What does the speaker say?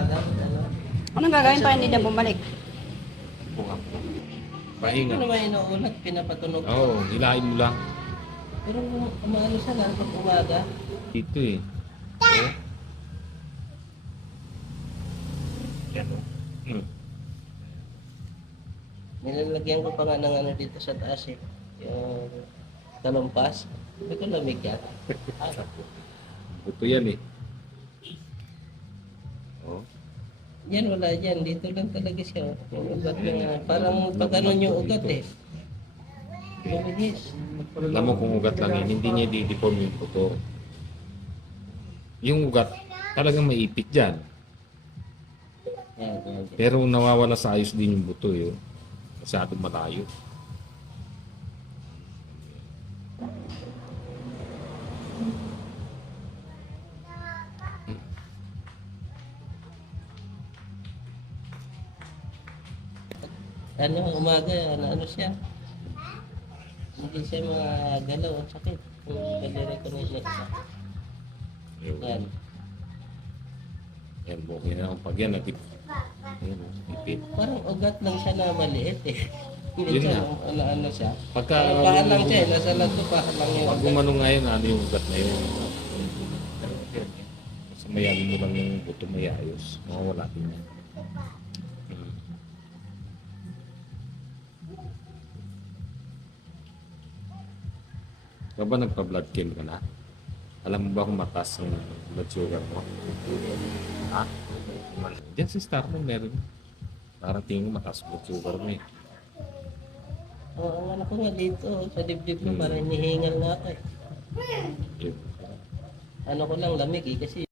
umaga. Ano? Anong gagawin para hindi na bumalik? Bunga. Ano Pahinga. naman inuulat, pinapatunog. Oo, hilahin mo lang. Pero umaano siya lang pag umaga. Dito eh. Oo. Yan o. Nilalagyan ko pa nga ng ano dito sa taas eh. Yung talumpas. Hindi ko lamig yan. Buto yan eh. Oo. Yan wala dyan. Dito lang talaga siya. Yung ugat niya. Parang pag ano yung ugat eh. Lumigis. Alam mo kung ugat lang yun, hindi niya di-deform yung buto. Yung ugat, talagang maipit dyan. Yan, yan. Pero nawawala sa ayos din yung buto yun. Masyadong malayo. Ano, umaga, ano siya. Hindi siya magalaw. Ang sakit. Kung galireconnect na isa. Yun. Yan. Yan, bukay na ang pag yan. Yan, ipit. Parang ugat lang siya na maliit eh. Hindi Yun siya, nga. ano siya. Pagka, Parang paan lang siya eh. Nasa lanto pa lang yung pag ugat. gumano ngayon, ano yung ugat na yun? Kasi mayali mo lang yung buto may ayos. Mawawala din yan. Ikaw ba nagpa-blood chem ka na? Alam mo ba kung mataas ang blood sugar mo? Ha? Diyan sa start mo meron. Parang tingin ko mataas blood sugar mo eh. Oo, ang ano ko nga dito, sa dibdib ko, parang hinihingal nga ako eh. Yun. Ano ko lang, lamig eh, kasi